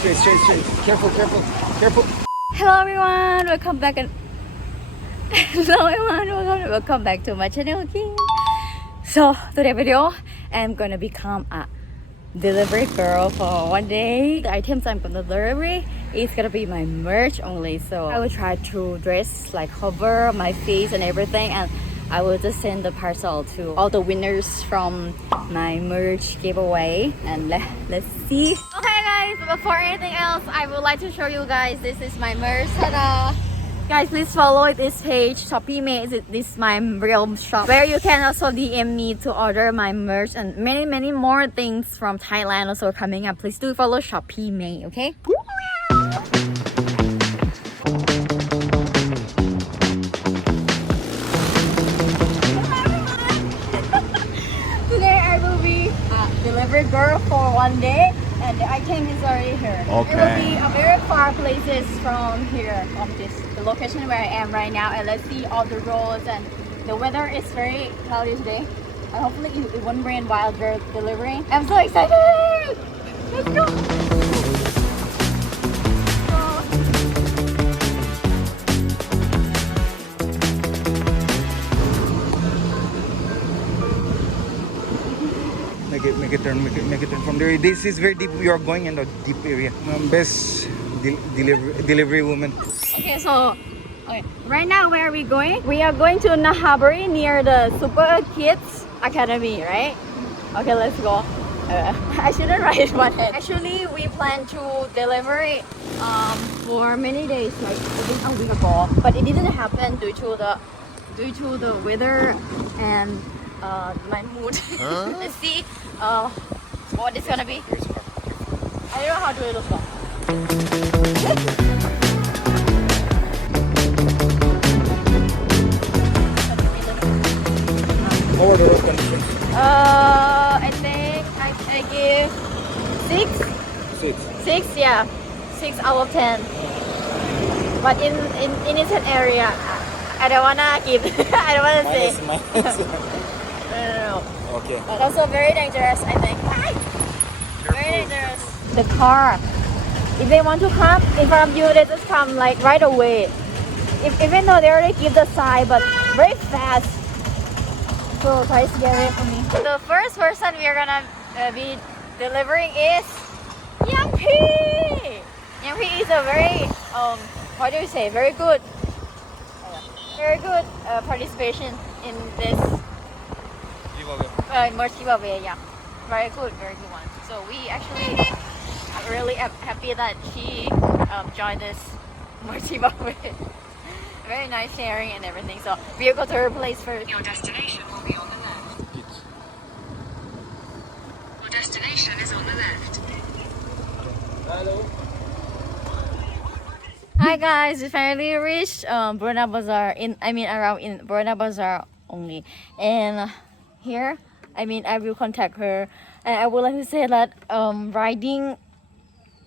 straight. Careful. Hello everyone, welcome back and hello everyone, welcome back to my channel again. So today video, I'm gonna become a delivery girl for one day. The items I'm gonna deliver is gonna be my merch only. So I will try to dress like cover my face and everything, and I will just send the parcel to all the winners from my merch giveaway. And let's see. Okay guys, before anything else, I would like to show you guys, this is my merch. Ta-da! Guys, please follow this page, Shopee May. This is my real shop, where you can also DM me to order my merch and many more things from Thailand also coming up. Please do follow Shopee May, okay? Today I will be a delivery girl for one day, and the item is already here. Okay. It will be a very far places from here, from the location where I am right now. And let's see all the roads, and the weather is very cloudy today. Hopefully it won't rain while we're delivering. I'm so excited! Let's go! Make it turn from there. This is very deep. We are going in the deep area. Best delivery woman. Okay, so right now where are we going? We are going to Nahabari near the Super Kids Academy, right? Okay, let's go. I shouldn't write my head. Actually, we plan to deliver it for many days, like within a week ago, but it didn't happen due to the weather and my mood. Let's see what it's gonna be. I don't know how to look like. What were the road conditions? I think I give 6. 6, yeah, 6 out of 10. But in innocent area, I don't wanna give. I don't wanna say. No. Okay. But also very dangerous, I think. Very dangerous. The car, if they want to come in front of you, they just come like right away. Even though they already give the sign, but very fast. So try to get away from me. The first person we are gonna be delivering is Young P. Young P is a very what do you say? Very good participation in this merch giveaway. Yeah, very good one. So we actually are really happy that she joined this merch giveaway. Very nice sharing and everything. So we'll go to her place first. Your destination will be on the left. Your destination is on the left. Hello. Hi guys, we finally reached Burna Bazaar around in Burna Bazaar only. And here, I will contact her, and I would like to say that riding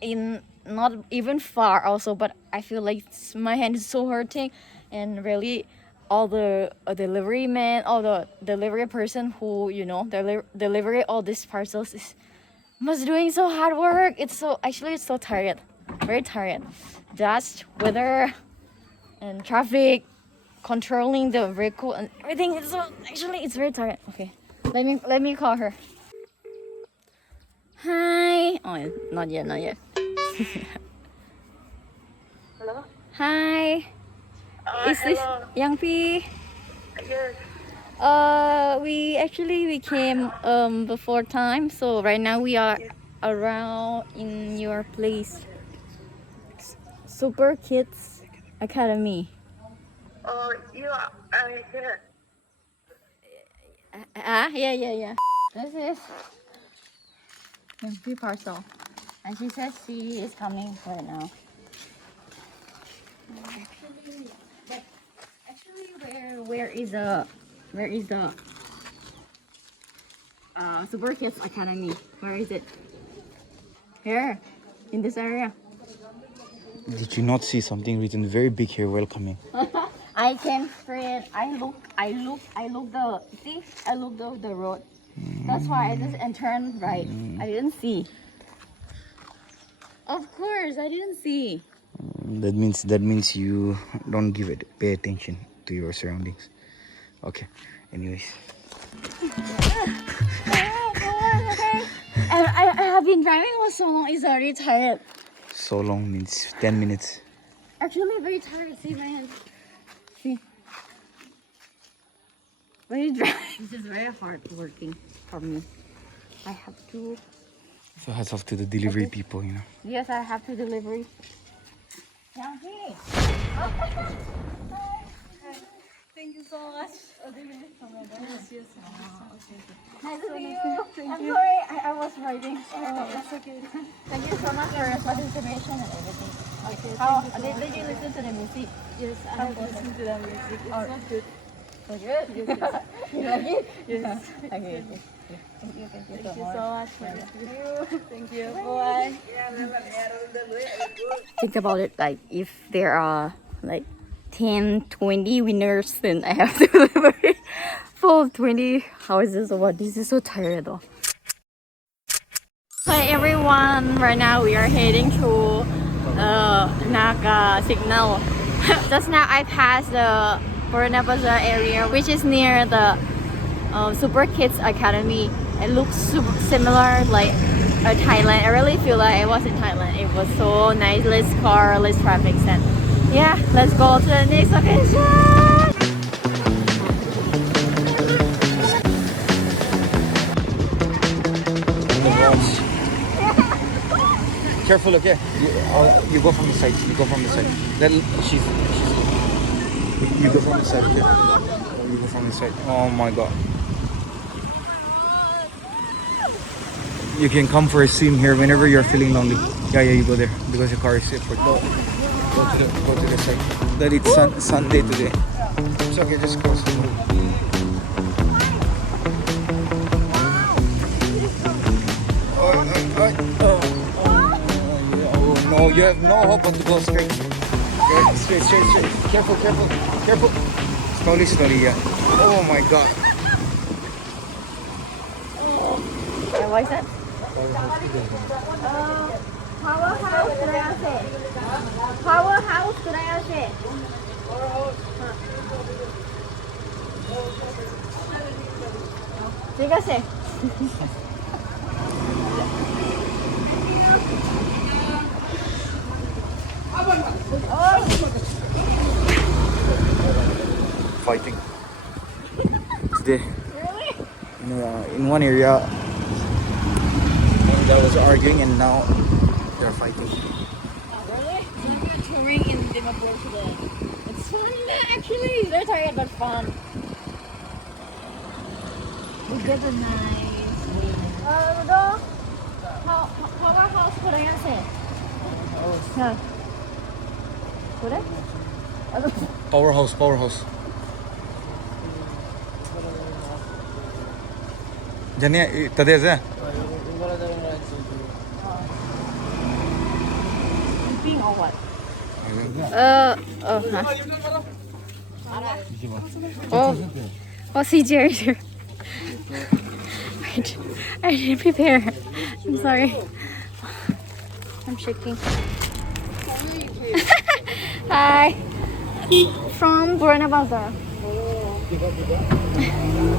in not even far also, but I feel like my hand is so hurting, and really all the delivery man, all the delivery person who deliver all these parcels must doing so hard work. It's so tired, very tired. Dust, weather, and traffic, controlling the vehicle and everything. It's very tired. Okay, let me call her. Hi. Oh, not yet. Hello? Hi. Is this hello. Young P? Yes. We came before time, so right now we are around in your place. Super Kids Academy. Oh, you are here. Yeah. This is Young P parcel, and she says she is coming right now. Actually, where is the Super Kids Academy? Where is it? Here, in this area. Did you not see something written very big here? Welcoming. I came straight. I look the road. That's why I just turned right. I didn't see. Of course, I didn't see. That means you don't pay attention to your surroundings. Okay. Anyways. Okay. I have been driving for so long. It's already tired. So long means 10 minutes. Actually, very tired. See my hands. See. Very dry. This is very hard working for me. I have to. So hats off to the delivery people, you know. Yes, I have to deliver. Yeah, hey. Thank you so much. Nice to meet you. I'm sorry, I was writing. That's okay. Thank you so much for your participation and everything. Okay. How did you listen to the music? Yes, I have listened to that music. It's Oh. not good. So good? Yes, You like it? yes. Okay. Thank you Thank so you much. so much for it. Thank you. Bye. Think about it, like if there are like 10, 20 winners, then I have to deliver it. Full of 20. How is this over? This is so tired though. Hi everyone, right now we are heading to Naga Signal. Just now I passed the Borana Bazaar area, which is near the Super Kids Academy. It looks super similar like Thailand. I really feel like I was in Thailand. It was so nice, less car, less traffic. And yeah, let's go to the next location. Careful, okay? You go from the side. You go from the side. Then she's you go from the side, okay? You go from the side. Oh my god. You can come for a swim here whenever you're feeling lonely. Yeah, you go there because your car is safe. Go to the side. That it's Sunday today. It's okay, just cross. Oh no, you have no hope but to go straight. Okay, straight. Careful. Slowly, yeah. Oh my god. And what is that? Powerhouse Kurayase. Powerhouse Kurayase. Dígase. Fighting today. In one area that was arguing and now they're fighting. Really? We're touring in Dimapur today. It's fun actually. They're tired but fun. We get a nice Rudo. Powerhouse Kurayase. Yeah. Kure? Powerhouse. Janya, tadeza. Sleeping or what? Oh, CJ right here. Wait, I didn't prepare. I'm sorry. I'm shaking. Hi. From Borana Bazaar.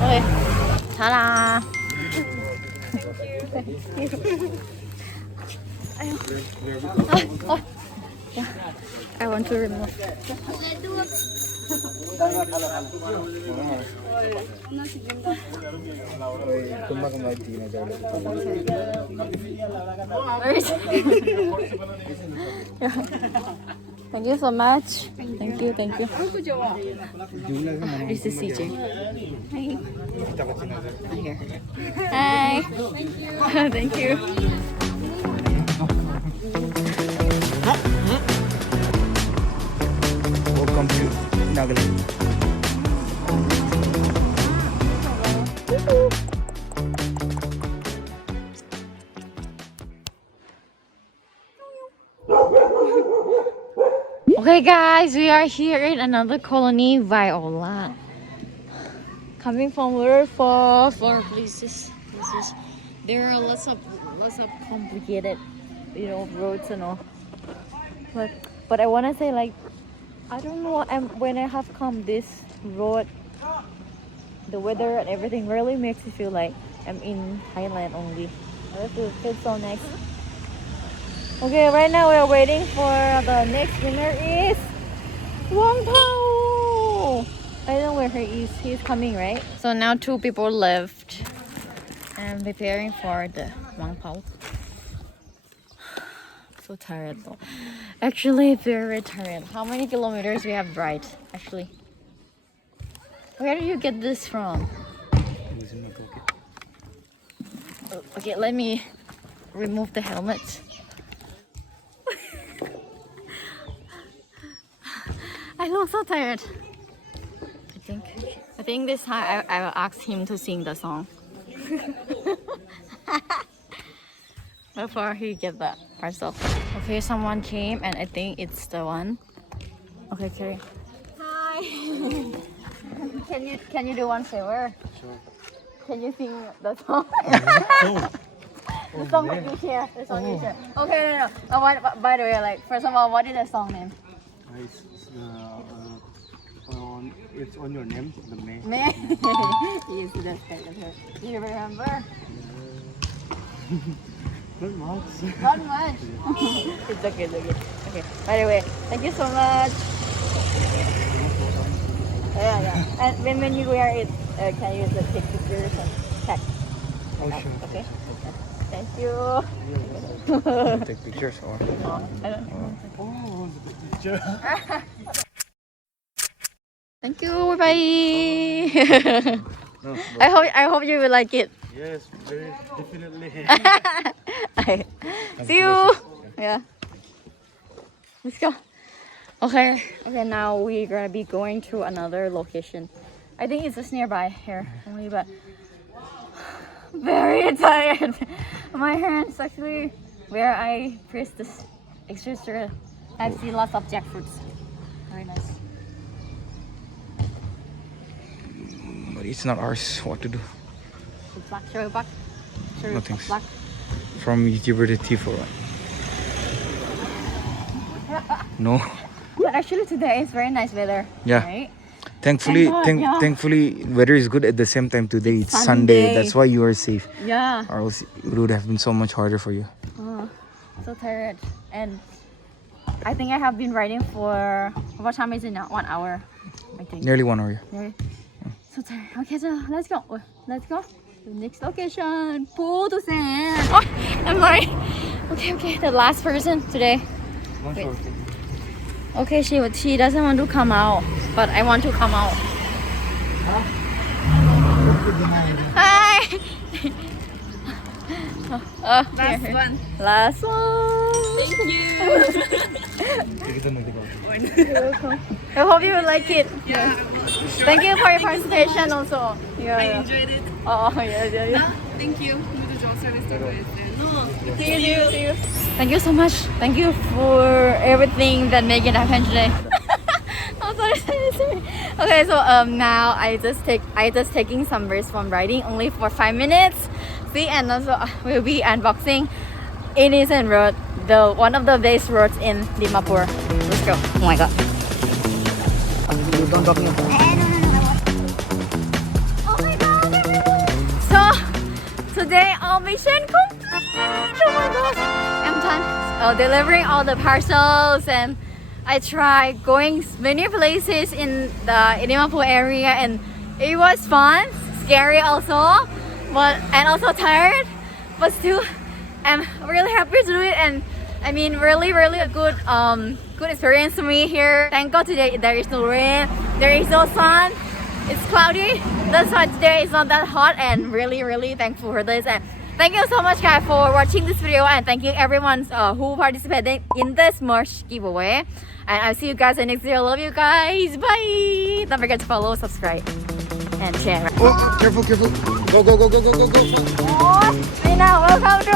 Okay. Ta-da. Oh, yeah. I want to remove. Where is it? Yeah. Thank you so much. Thank you. This is CJ. Hi. Hi. Thank you. Welcome to Nagaland. Okay guys, we are here in another colony, Viola. Coming from very far places. There are lots of complicated roads and all. But I wanna say like, I don't know. When I have come this road, the weather and everything really makes me feel like I'm in Thailand only. It feels so nice. Okay, right now we are waiting for the next winner is Wang Pao. I don't know where he is. He's coming, right? So now 2 people left. I'm preparing for the Wang Pao. So tired though. Actually, very tired. How many kilometers we have ride? Actually, where did you get this from? It was in my pocket. Okay, let me remove the helmet. I look so tired. I think this time I will ask him to sing the song. Before he get the parcel. Okay, someone came and I think it's the one. Okay, Carrie. Hi. Can you do one favor? Sure. Can you sing the song? The song that you share. The song you share. Okay, no. By the way, like first of all, what is the song name? It's on your name, the May. May. Yes, that's right. Do you remember? Not much. Not much. It's okay. Okay. By the way, thank you so much. Yeah. And when you wear it, can you just take pictures and tag? Oh, sure. Okay. Thank you. Take pictures or? I don't know. Oh, the picture. Thank you. Bye. No, I hope you will like it. yes, very definitely. See you. Yeah. Let's go. Okay, now we're gonna be going to another location. I think it's just nearby here only, but very tired. My hands actually where I press this extra. I've seen lots of jackfruits. Very nice. But it's not ours what to do. Black, show back. No thanks. Black. From YouTuber to T4. No. But actually today is very nice weather. Yeah. Right? Thankfully, Thank God, yeah. thankfully, weather is good at the same time today. It's Sunday. Sunday. That's why you are safe. Yeah. Or else it would have been so much harder for you. Oh, so tired. And I think I have been riding for what time is it now? 1 hour, I think. Nearly 1 hour. Nearly. So tired. Okay, so let's go. Let's go. The next location, Pudusen. Oh, I'm sorry. Okay. The last person today. Wait. Okay, she doesn't want to come out, but I want to come out. Hi. Last one. Last one. Thank you. You're welcome. I hope you will like it. Yeah. Thank you for your participation also. Yeah. I enjoyed it. Oh, yeah. Thank you. 모두 좋았어요. See you. Thank you so much. Thank you for everything that made it happen today. I'm sorry. Okay, so now I just taking some rest from riding only for 5 minutes. See, and also we'll be unboxing Innocent Road, the one of the best roads in Dimapur. Let's go. Oh my god. Don't drop me. Oh my god. So today our mission complete. Oh my gosh. I'm done delivering all the parcels, and I tried going many places in the Dimapur area, and it was fun, scary also, and also tired, but still I'm really happy to do it. And I mean really a good experience for me here. Thank God today there is no rain, there is no sun, it's cloudy. That's why today is not that hot, and really thankful for this. And thank you so much guys for watching this video, and thank you everyone who participated in this merch giveaway. And I'll see you guys in the next video. Love you guys. Bye. Don't forget to follow, subscribe, and share. Oh, careful. Go. Oh, now welcome to